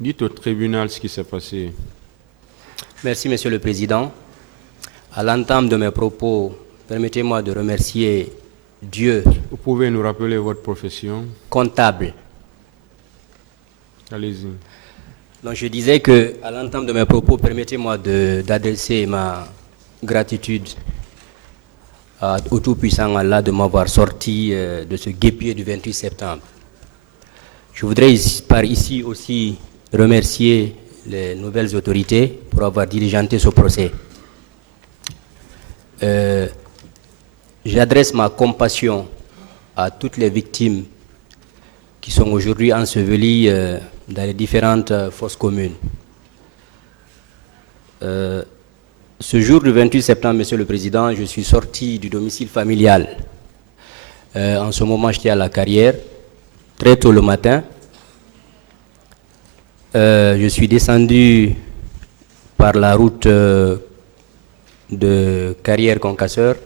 Dites au tribunal ce qui s'est passé. Merci, Monsieur le Président. À l'entame de mes propos, permettez-moi de remercier Dieu, Vous pouvez nous rappeler votre profession? comptable. Allez-y. Donc je disais que, à l'entame de mes propos, permettez-moi d'adresser ma gratitude au Tout-Puissant Allah de m'avoir sorti de ce guêpier du 28 septembre. Je voudrais par ici aussi remercier les nouvelles autorités pour avoir diligenté ce procès. J'adresse ma compassion à toutes les victimes qui sont aujourd'hui ensevelies dans les différentes fosses communes. Ce jour du 28 septembre, Monsieur le Président, je suis sorti du domicile familial. En ce moment, j'étais à la carrière, très tôt le matin. Je suis descendu par la route de Carrière-Concasseur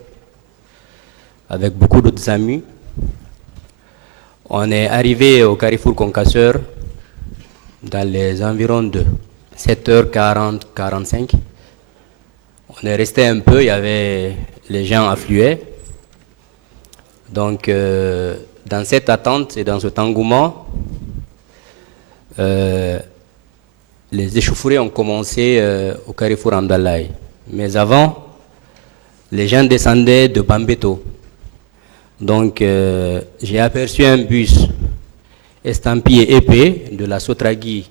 avec beaucoup d'autres amis. On est arrivé au carrefour Concasseur dans les environs de 7h40, 45. On est resté un peu, il y avait les gens affluaient. Donc, dans cette attente et dans cet engouement, les échauffourées ont commencé au carrefour Amdalaï. Mais avant, les gens descendaient de Bambeto. Donc, j'ai aperçu un bus estampillé épais de la Sotragui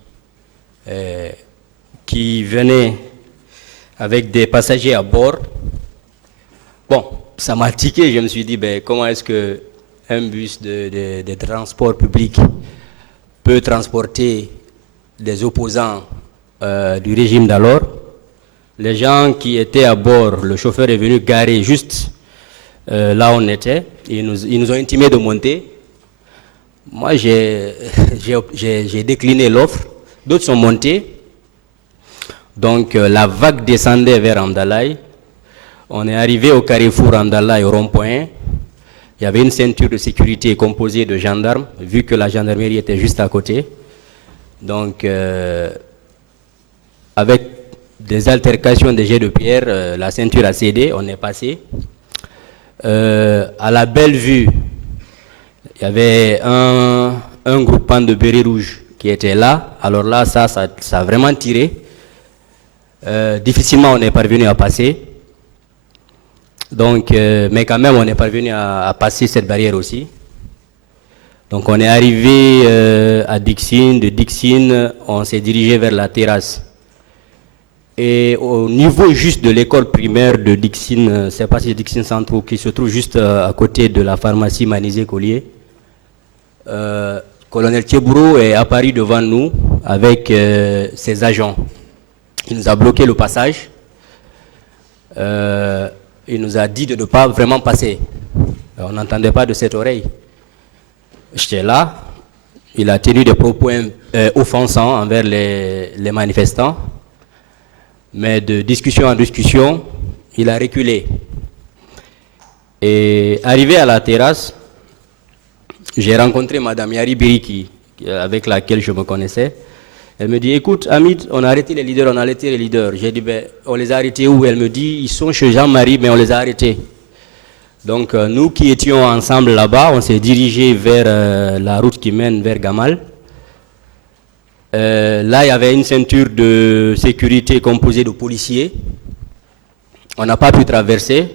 qui venait avec des passagers à bord. Bon, ça m'a tiqué, je me suis dit, ben, comment est-ce qu'un bus de transport public peut transporter des opposants du régime d'alors? Les gens qui étaient à bord, le chauffeur est venu garer juste là où on était. Ils nous ont intimé de monter. Moi, j'ai décliné l'offre. D'autres sont montés. Donc, la vague descendait vers Amdalaï. On est arrivé au carrefour Amdalaï, au rond-point. Il y avait une ceinture de sécurité composée de gendarmes, vu que la gendarmerie était juste à côté. Donc, avec des altercations, des jets de pierre, la ceinture a cédé, on est passé. À la belle vue, il y avait un groupement de bérets rouges qui était là. Alors là, ça a vraiment tiré. Difficilement, on est parvenu à passer. Donc, mais quand même, on est parvenu à passer cette barrière aussi. Donc, on est arrivé à Dixine. De Dixine, on s'est dirigé vers la terrasse. Et au niveau juste de l'école primaire de Dixine, c'est pas si Dixine Centre, qui se trouve juste à côté de la pharmacie Manizé-Collier, colonel Thiebourou est apparu devant nous avec ses agents. Il nous a bloqué le passage. Il nous a dit de ne pas vraiment passer. On n'entendait pas de cette oreille. J'étais là. Il a tenu des propos offensants envers les manifestants. Mais de discussion en discussion, il a reculé. Et arrivé à la terrasse, j'ai rencontré Madame Yari Biriki, avec laquelle je me connaissais. Elle me dit, écoute, Hamid, on a arrêté les leaders, on a arrêté les leaders. J'ai dit, ben, on les a arrêtés où? Elle me dit, ils sont chez Jean-Marie, mais on les a arrêtés. Donc, nous qui étions ensemble là-bas, on s'est dirigés vers la route qui mène vers Gamal. Là, il y avait une ceinture de sécurité composée de policiers. On n'a pas pu traverser.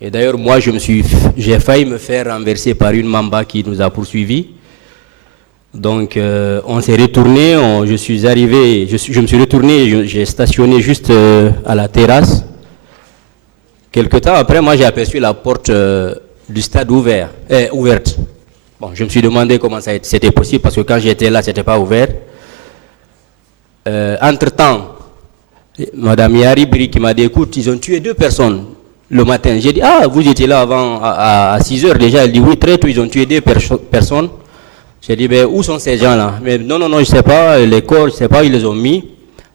Et d'ailleurs, moi, j'ai failli me faire renverser par une mamba qui nous a poursuivis. Donc, on s'est retourné. Je me suis retourné. J'ai stationné juste à la terrasse. Quelque temps après, moi, j'ai aperçu la porte du stade ouverte. Bon, je me suis demandé comment c'était possible parce que quand j'étais là, c'était pas ouvert. Entre-temps, Madame Yari Biri qui m'a dit, écoute, ils ont tué 2 personnes le matin. J'ai dit, ah, vous étiez là avant à 6 heures déjà. Elle dit, oui, très tôt, ils ont tué 2 personnes. J'ai dit, ben, où sont ces gens-là? Mais non, je ne sais pas, les corps, je ne sais pas où ils les ont mis,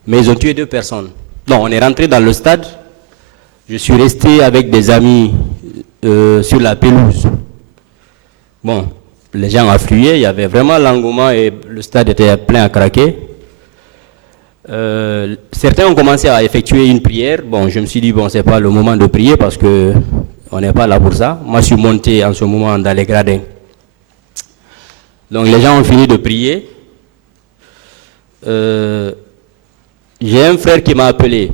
mais ils ont tué 2 personnes. Non, on est rentré dans le stade. Je suis resté avec des amis sur la pelouse. Bon, les gens affluaient, il y avait vraiment l'engouement et le stade était plein à craquer. Certains ont commencé à effectuer une prière. Bon, je me suis dit, bon, c'est pas le moment de prier parce que on n'est pas là pour ça. Moi, je suis monté en ce moment dans les gradins. Donc, les gens ont fini de prier. J'ai un frère qui m'a appelé.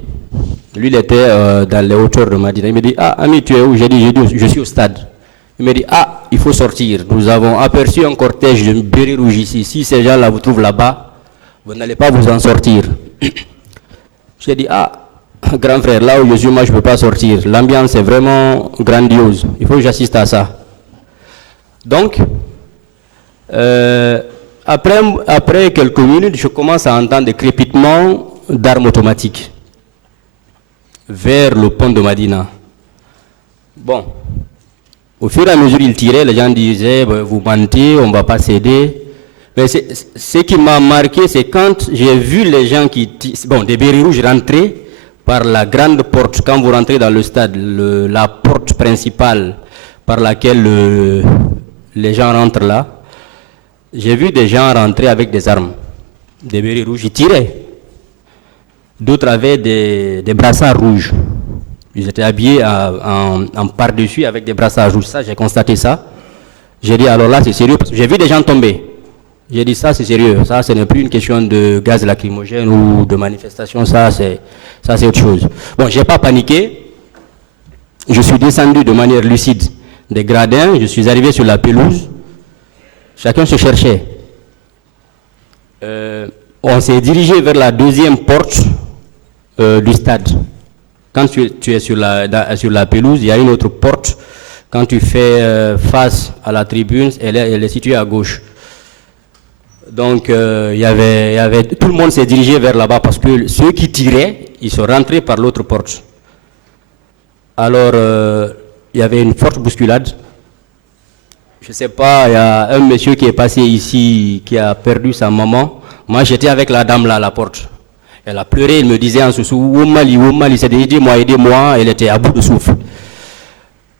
Lui, il était dans les hauteurs de Madina. Il me dit, ah, Ami, tu es où? J'ai dit, je suis au stade. Il me dit, ah, il faut sortir. Nous avons aperçu un cortège de bérets rouges ici. Si ces gens-là vous trouvent là-bas, vous n'allez pas vous en sortir. J'ai dit, ah, grand frère, là où je suis, moi, je ne peux pas sortir. L'ambiance est vraiment grandiose. Il faut que j'assiste à ça. Donc, après quelques minutes, je commence à entendre des crépitements d'armes automatiques vers le pont de Madina. Bon, au fur et à mesure il tirait, les gens disaient, vous mentez, on ne va pas céder. Mais ce qui m'a marqué, c'est quand j'ai vu les gens des bérets rouges rentrer par la grande porte. Quand vous rentrez dans le stade, la porte principale par laquelle les gens rentrent là, j'ai vu des gens rentrer avec des armes, des bérets rouges, ils tiraient. D'autres avaient des brassards rouges. Ils étaient habillés en par-dessus avec des brassards rouges. Ça, j'ai constaté ça. J'ai dit, alors là, c'est sérieux, parce que j'ai vu des gens tomber. J'ai dit, ça, c'est sérieux. Ça, ce n'est plus une question de gaz lacrymogène ou de manifestation. Ça, c'est autre chose. Bon, je n'ai pas paniqué. Je suis descendu de manière lucide des gradins. Je suis arrivé sur la pelouse. Chacun se cherchait. On s'est dirigé vers la deuxième porte du stade. Quand tu es sur la pelouse, il y a une autre porte. Quand tu fais face à la tribune, elle est située à gauche. Donc, tout le monde s'est dirigé vers là-bas parce que ceux qui tiraient, ils sont rentrés par l'autre porte. Alors, il y avait une forte bousculade. Je ne sais pas, il y a un monsieur qui est passé ici, qui a perdu sa maman. Moi, j'étais avec la dame là à la porte. Elle a pleuré, elle me disait en sous Woumali, c'est aidez-moi, aidez-moi. Elle était à bout de souffle.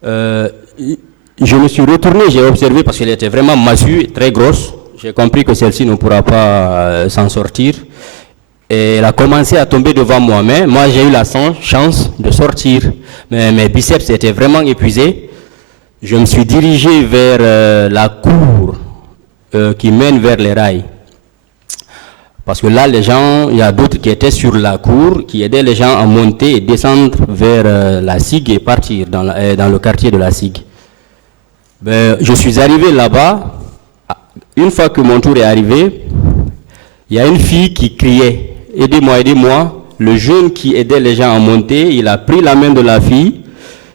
Je me suis retourné, j'ai observé parce qu'elle était vraiment massue, très grosse. J'ai compris que celle-ci ne pourra pas s'en sortir. Et elle a commencé à tomber devant moi. Mais moi, j'ai eu la chance de sortir. Mais mes biceps étaient vraiment épuisés. Je me suis dirigé vers la cour qui mène vers les rails. Parce que là, les gens, il y a d'autres qui étaient sur la cour, qui aidaient les gens à monter et descendre vers la SIG et partir dans le quartier de la SIG. Je suis arrivé là-bas. Une fois que mon tour est arrivé, il y a une fille qui criait « Aidez-moi, aidez-moi ». Le jeune qui aidait les gens à monter, il a pris la main de la fille.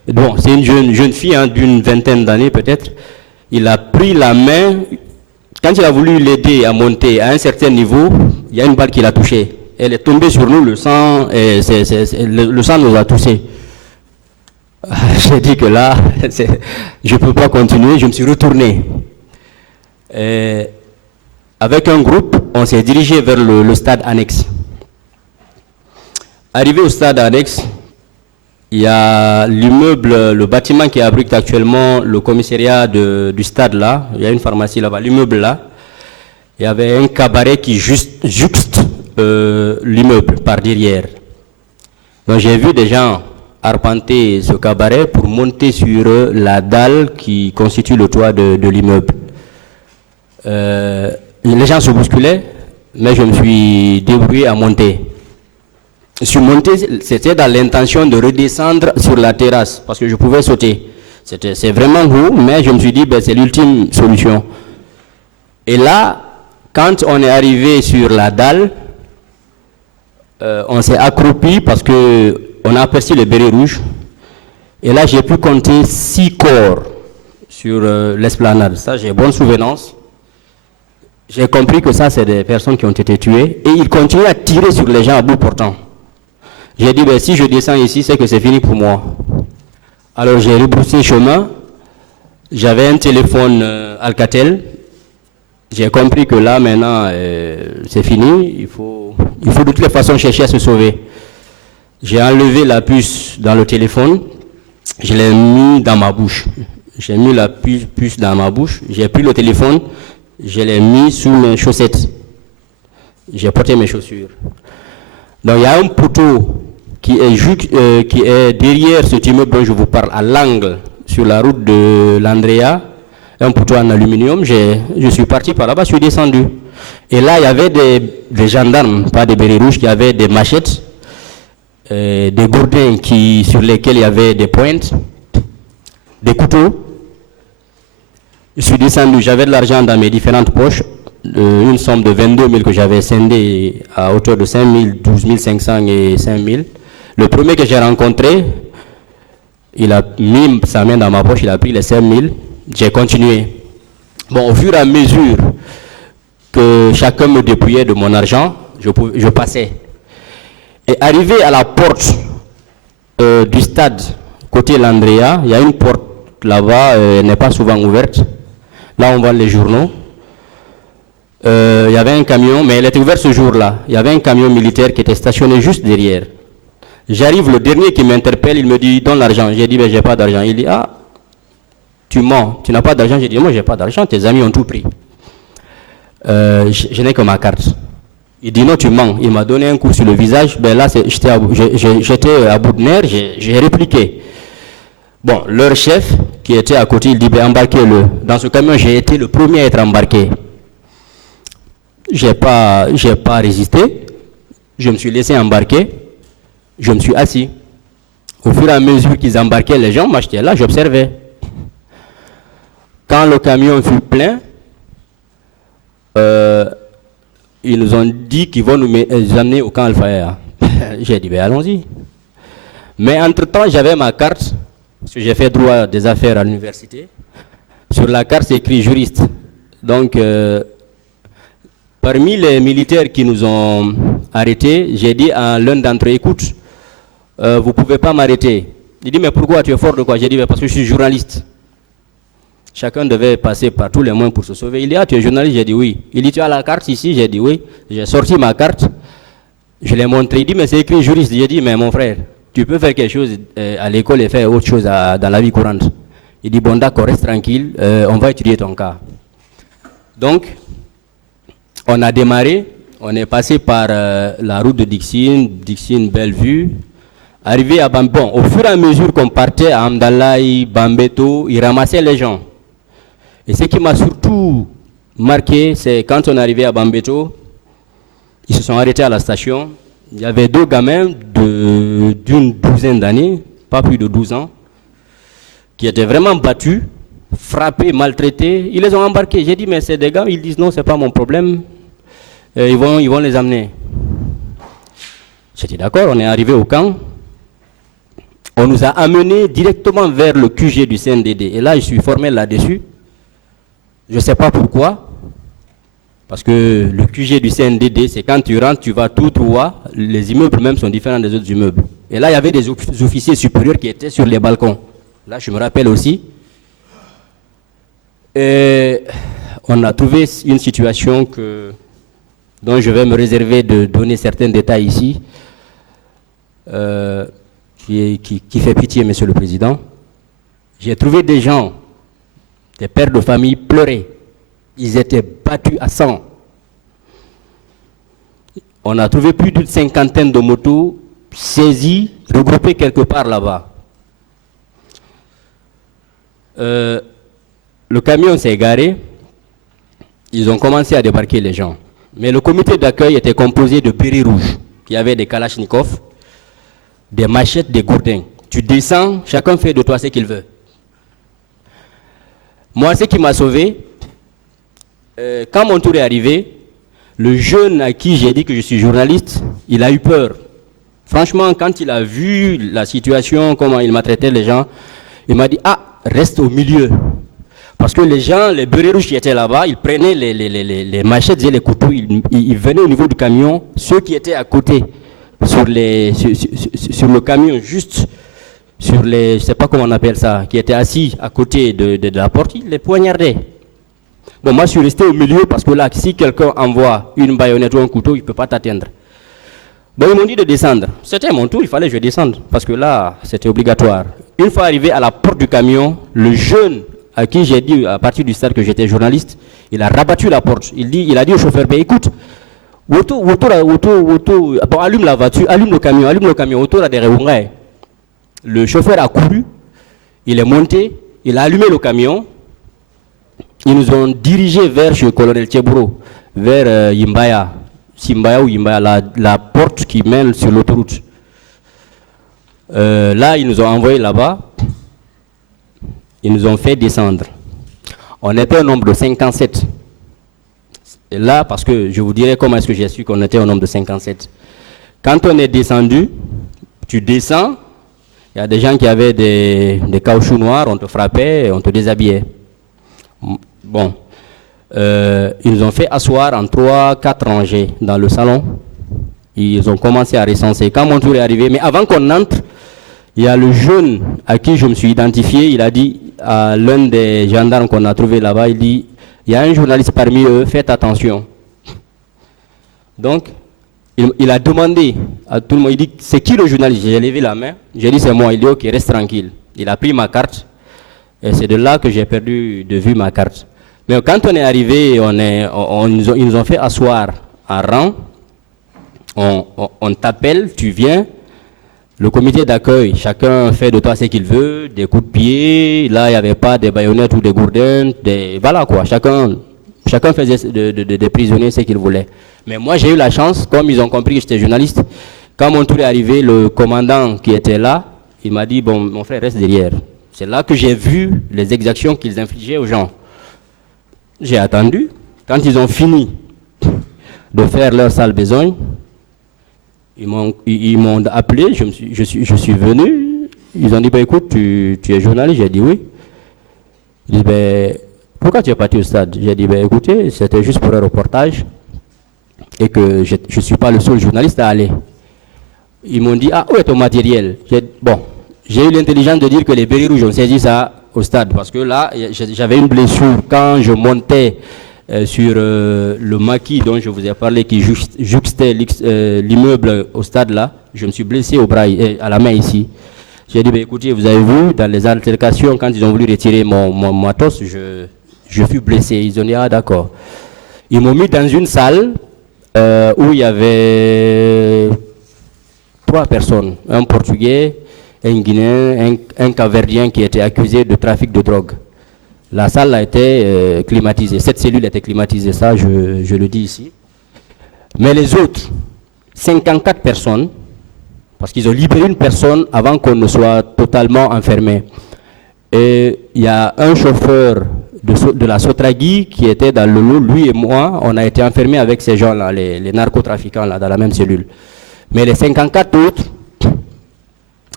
Bon, c'est une jeune fille d'une vingtaine d'années peut-être. Il a pris la main. Quand il a voulu l'aider à monter à un certain niveau, il y a une balle qui l'a touché. Elle est tombée sur nous, le sang nous a touchés. J'ai dit que là, je ne peux pas continuer, je me suis retourné. Avec un groupe, on s'est dirigé vers le stade annexe. Arrivé au stade annexe, il y a l'immeuble, le bâtiment qui abrite actuellement le commissariat du stade là. Il y a une pharmacie là-bas, l'immeuble là. Il y avait un cabaret qui juxte l'immeuble par derrière. Donc j'ai vu des gens arpenter ce cabaret pour monter sur la dalle qui constitue le toit de l'immeuble. Les gens se bousculaient, mais je me suis débrouillé à monter. Je suis monté, c'était dans l'intention de redescendre sur la terrasse, parce que je pouvais sauter. C'est vraiment haut, mais je me suis dit, c'est l'ultime solution. Et là, quand on est arrivé sur la dalle, on s'est accroupi parce qu'on a aperçu les bérets rouges. Et là, j'ai pu compter 6 corps sur l'esplanade. Ça, j'ai bonne souvenance. J'ai compris que ça, c'est des personnes qui ont été tuées. Et ils continuent à tirer sur les gens à bout portant. J'ai dit, si je descends ici, c'est que c'est fini pour moi. Alors j'ai rebroussé chemin. J'avais un téléphone Alcatel. J'ai compris que là, maintenant, c'est fini. Il faut de toutes les façons chercher à se sauver. J'ai enlevé la puce dans le téléphone. Je l'ai mis dans ma bouche. J'ai mis la puce dans ma bouche. J'ai pris le téléphone. Je l'ai mis sous mes chaussettes. J'ai porté mes chaussures. Donc il y a un poteau qui est derrière cet immeuble dont je vous parle, à l'angle, sur la route de l'Andrea, un poteau en aluminium. Je suis parti par là-bas, je suis descendu. Et là, il y avait des gendarmes, pas des bérets rouges, qui avaient des machettes, des gourdins sur lesquels il y avait des pointes, des couteaux. Je suis descendu, j'avais de l'argent dans mes différentes poches, une somme de 22 000 que j'avais scindé à hauteur de 5 000, 12 500 et 5 000. Le premier que j'ai rencontré, il a mis sa main dans ma poche, il a pris les 5 000. J'ai continué. Bon, au fur et à mesure que chacun me dépouillait de mon argent, je passais. Et arrivé à la porte du stade, côté l'Andrea, il y a une porte là-bas, elle n'est pas souvent ouverte. Là, on voit les journaux. Il y avait un camion, mais elle était ouverte ce jour-là. Il y avait un camion militaire qui était stationné juste derrière. J'arrive, le dernier qui m'interpelle, il me dit, donne l'argent. J'ai dit, ben, j'ai pas d'argent. Il dit, ah, tu mens, tu n'as pas d'argent. J'ai dit, moi, j'ai pas d'argent, tes amis ont tout pris. Je n'ai que ma carte. Il dit, non, tu mens. Il m'a donné un coup sur le visage. Ben là, j'étais à bout de nerfs, j'ai répliqué. Bon, leur chef, qui était à côté, il dit, ben, embarquez-le. Dans ce camion, j'ai été le premier à être embarqué. J'ai pas résisté. Je me suis laissé embarquer. Je me suis assis. Au fur et à mesure qu'ils embarquaient les gens, moi j'étais là, j'observais. Quand le camion fut plein, ils nous ont dit qu'ils vont nous amener au camp Al-Faya. J'ai dit, ben allons-y. Mais entre-temps, j'avais ma carte, parce que j'ai fait droit des affaires à l'université. Sur la carte, c'est écrit juriste. Donc, parmi les militaires qui nous ont arrêtés, j'ai dit à l'un d'entre eux, écoute, vous ne pouvez pas m'arrêter. Il dit, mais pourquoi, tu es fort de quoi? J'ai dit, parce que je suis journaliste. Chacun devait passer par tous les moyens pour se sauver. Il dit, ah, tu es journaliste? J'ai dit, oui. Il dit, tu as la carte ici? J'ai dit, oui. J'ai sorti ma carte, je l'ai montré. Il dit, mais c'est écrit juriste. J'ai dit, mais mon frère, tu peux faire quelque chose à l'école et faire autre chose dans la vie courante. Il dit, bon d'accord, reste tranquille, on va étudier ton cas. Donc, on a démarré, on est passé par la route de Dixine, Bellevue. Arrivé à Bambon, au fur et à mesure qu'on partait à Amdalaï, Bambeto, ils ramassaient les gens. Et ce qui m'a surtout marqué, c'est quand on est arrivé à Bambeto, ils se sont arrêtés à la station. Il y avait deux gamins d'une douzaine d'années, pas plus de 12 ans, qui étaient vraiment battus, frappés, maltraités. Ils les ont embarqués. J'ai dit, mais c'est des gars, ils disent non, c'est pas mon problème. Ils vont les amener. J'ai dit d'accord, on est arrivé au camp. On nous a amenés directement vers le QG du CNDD. Et là, je suis formé là-dessus. Je ne sais pas pourquoi. Parce que le QG du CNDD, c'est quand tu rentres, tu vas tout droit. Les immeubles même sont différents des autres immeubles. Et là, il y avait des officiers supérieurs qui étaient sur les balcons. Là, je me rappelle aussi. Et on a trouvé une situation dont je vais me réserver de donner certains détails ici. Qui fait pitié, Monsieur le Président. J'ai trouvé des gens, des pères de famille, pleurer. Ils étaient battus à sang. On a trouvé plus d'une cinquantaine de motos saisies, regroupées quelque part là-bas. Le camion s'est garé. Ils ont commencé à débarquer les gens. Mais le comité d'accueil était composé de bérets rouges, qui avaient des kalachnikovs, des machettes, des gourdins. Tu descends, chacun fait de toi ce qu'il veut. Moi, ce qui m'a sauvé, quand mon tour est arrivé, le jeune à qui j'ai dit que je suis journaliste, il a eu peur. Franchement, quand il a vu la situation, comment il maltraitait les gens, il m'a dit, ah, reste au milieu. Parce que les gens, les bérets rouges qui étaient là-bas, ils prenaient les machettes et les couteaux, ils venaient au niveau du camion, ceux qui étaient à côté, sur le camion, juste sur les, je ne sais pas comment on appelle ça, qui étaient assis à côté de la porte, ils les poignardaient. Bon, moi je suis resté au milieu parce que là, si quelqu'un envoie une baïonnette ou un couteau, il ne peut pas t'atteindre. Bon, ils m'ont dit de descendre. C'était mon tour, il fallait que je descende, parce que là, c'était obligatoire. Une fois arrivé à la porte du camion, le jeune à qui j'ai dit à partir du stade que j'étais journaliste, il a rabattu la porte. Il a dit au chauffeur, ben, écoute, Bon, allume la voiture, allume le camion, autour à des Réungaï. Le chauffeur a couru, il est monté, il a allumé le camion. Ils nous ont dirigés vers chez le colonel Tchebro, vers Yimbaya, Simbaya ou Yimbaya, la porte qui mène sur l'autoroute. Là, ils nous ont envoyés là-bas. Ils nous ont fait descendre. On était au nombre de 57. Et là, parce que je vous dirai comment est-ce que j'ai su qu'on était au nombre de 57. Quand on est descendu, tu descends, il y a des gens qui avaient des caoutchoucs noirs, on te frappait, on te déshabillait. Bon, ils nous ont fait asseoir en 3-4 rangées dans le salon. Ils ont commencé à recenser. Quand mon tour est arrivé, mais avant qu'on entre, il y a le jeune à qui je me suis identifié, il a dit à l'un des gendarmes qu'on a trouvé là-bas, il dit, il y a un journaliste parmi eux, faites attention. Donc, il a demandé à tout le monde, il dit, c'est qui le journaliste? J'ai levé la main, j'ai dit, c'est moi. Il dit, ok, reste tranquille. Il a pris ma carte, et c'est de là que j'ai perdu de vue ma carte. Mais quand on est arrivé, ils nous ont fait asseoir en rang, on t'appelle, tu viens, le comité d'accueil, chacun fait de toi ce qu'il veut, des coups de pied, là il n'y avait pas des baïonnettes ou des gourdins, voilà quoi, chacun faisait des prisonniers ce qu'il voulait. Mais moi j'ai eu la chance, comme ils ont compris que j'étais journaliste, quand mon tour est arrivé, le commandant qui était là, il m'a dit, bon mon frère reste derrière. C'est là que j'ai vu les exactions qu'ils infligeaient aux gens. J'ai attendu, quand ils ont fini de faire leur sale besogne, ils m'ont appelé, je suis venu, ils ont dit, bah, écoute, tu es journaliste? J'ai dit oui. Ils disent, bah, pourquoi tu es parti au stade? J'ai dit, bah, écoutez, c'était juste pour un reportage et que je ne suis pas le seul journaliste à aller. Ils m'ont dit, ah, où est ton matériel? J'ai eu l'intelligence de dire que les bérets rouges ont saisi ça au stade parce que là, j'avais une blessure quand je montais sur le maquis dont je vous ai parlé qui jouxtait l'immeuble au stade là, je me suis blessé au bras, à la main ici. J'ai dit, bah, écoutez, vous avez vu, dans les altercations, quand ils ont voulu retirer mon matos, je fus blessé. Ils ont dit, ah d'accord. Ils m'ont mis dans une salle où il y avait 3 personnes, un Portugais, un Guinéen, un Capverdien qui était accusé de trafic de drogue. La salle a été climatisée, cette cellule a été climatisée, ça je le dis ici. Mais les autres, 54 personnes, parce qu'ils ont libéré une personne avant qu'on ne soit totalement enfermé. Et il y a un chauffeur de la Sotragui qui était dans le lot, lui et moi, on a été enfermés avec ces gens-là, les narcotrafiquants là, dans la même cellule. Mais les 54 autres,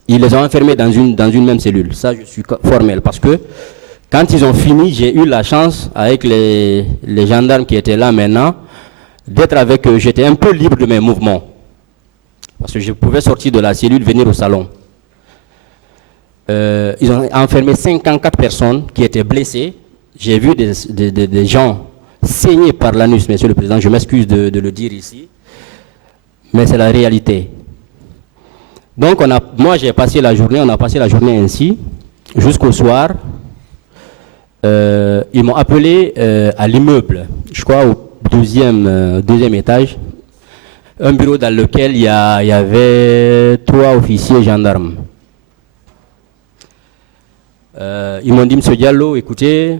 ils les ont enfermés dans une même cellule. Ça, je suis formel, parce que quand ils ont fini, j'ai eu la chance, avec les gendarmes qui étaient là maintenant, d'être avec eux. J'étais un peu libre de mes mouvements. Parce que je pouvais sortir de la cellule, venir au salon. Ils ont enfermé 54 personnes qui étaient blessées. J'ai vu des gens saigner par l'anus, Monsieur le Président. Je m'excuse de le dire ici. Mais c'est la réalité. Donc, moi, j'ai passé la journée, on a passé la journée ainsi, jusqu'au soir. Ils m'ont appelé à l'immeuble, je crois au deuxième étage, un bureau dans lequel il y avait 3 officiers gendarmes. Ils m'ont dit, Monsieur Diallo, écoutez,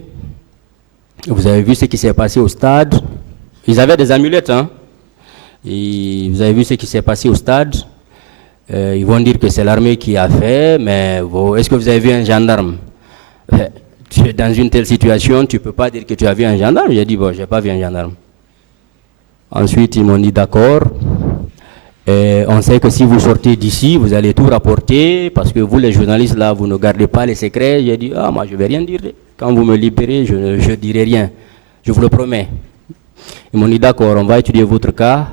vous avez vu ce qui s'est passé au stade. Ils avaient des amulettes, hein. Et vous avez vu ce qui s'est passé au stade. Ils vont dire que c'est l'armée qui a fait, mais est-ce que vous avez vu un gendarme? Tu es dans une telle situation, tu ne peux pas dire que tu as vu un gendarme. J'ai dit, bon, je n'ai pas vu un gendarme. Ensuite, ils m'ont dit, d'accord. On sait que si vous sortez d'ici, vous allez tout rapporter, parce que vous, les journalistes, là, vous ne gardez pas les secrets. J'ai dit, ah, moi, je ne vais rien dire. Quand vous me libérez, je ne dirai rien. Je vous le promets. Ils m'ont dit, d'accord, on va étudier votre cas.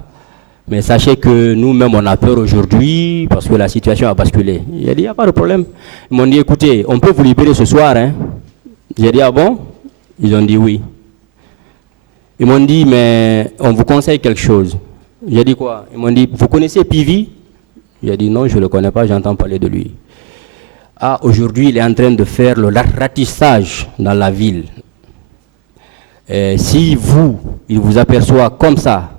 Mais sachez que nous-mêmes, on a peur aujourd'hui parce que la situation a basculé. J'ai dit, il n'y a pas de problème. Ils m'ont dit, écoutez, on peut vous libérer ce soir. Hein? J'ai dit, ah bon? Ils ont dit oui. Ils m'ont dit, mais on vous conseille quelque chose. J'ai dit quoi? Ils m'ont dit, vous connaissez Pivi? J'ai dit, non, je ne le connais pas, j'entends parler de lui. Ah, aujourd'hui, il est en train de faire le ratissage dans la ville. Si il vous aperçoit comme ça,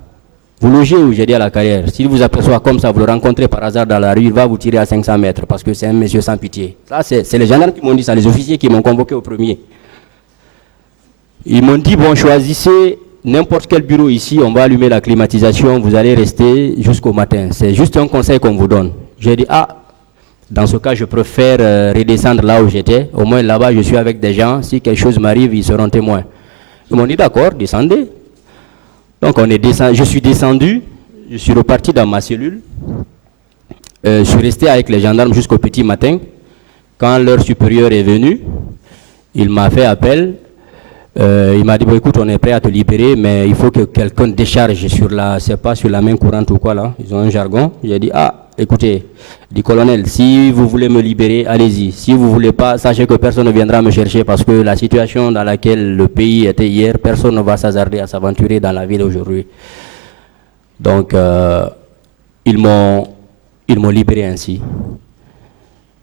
Vous logez où? J'ai dit à la carrière. S'il vous aperçoit comme ça, vous le rencontrez par hasard dans la rue, il va vous tirer à 500 mètres parce que c'est un monsieur sans pitié. Ça, c'est les gendarmes qui m'ont dit ça, les officiers qui m'ont convoqué au premier. Ils m'ont dit, bon, choisissez n'importe quel bureau ici, on va allumer la climatisation, vous allez rester jusqu'au matin. C'est juste un conseil qu'on vous donne. J'ai dit, ah, dans ce cas, je préfère redescendre là où j'étais. Au moins là-bas, je suis avec des gens. Si quelque chose m'arrive, ils seront témoins. Ils m'ont dit, d'accord, descendez. Donc je suis descendu, je suis reparti dans ma cellule. Je suis resté avec les gendarmes jusqu'au petit matin. Quand leur supérieur est venu, il m'a fait appel. Il m'a dit, bon, écoute, on est prêt à te libérer, mais il faut que quelqu'un décharge sur c'est pas sur la main courante ou quoi là. Ils ont un jargon. J'ai dit, ah, écoutez, dit colonel, si vous voulez me libérer, allez-y. Si vous voulez pas, sachez que personne ne viendra me chercher parce que la situation dans laquelle le pays était hier, personne ne va s'hasarder à s'aventurer dans la ville aujourd'hui. Donc, ils m'ont libéré ainsi.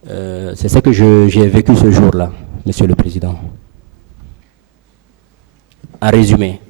C'est ce que j'ai vécu ce jour-là, Monsieur le Président. En résumé.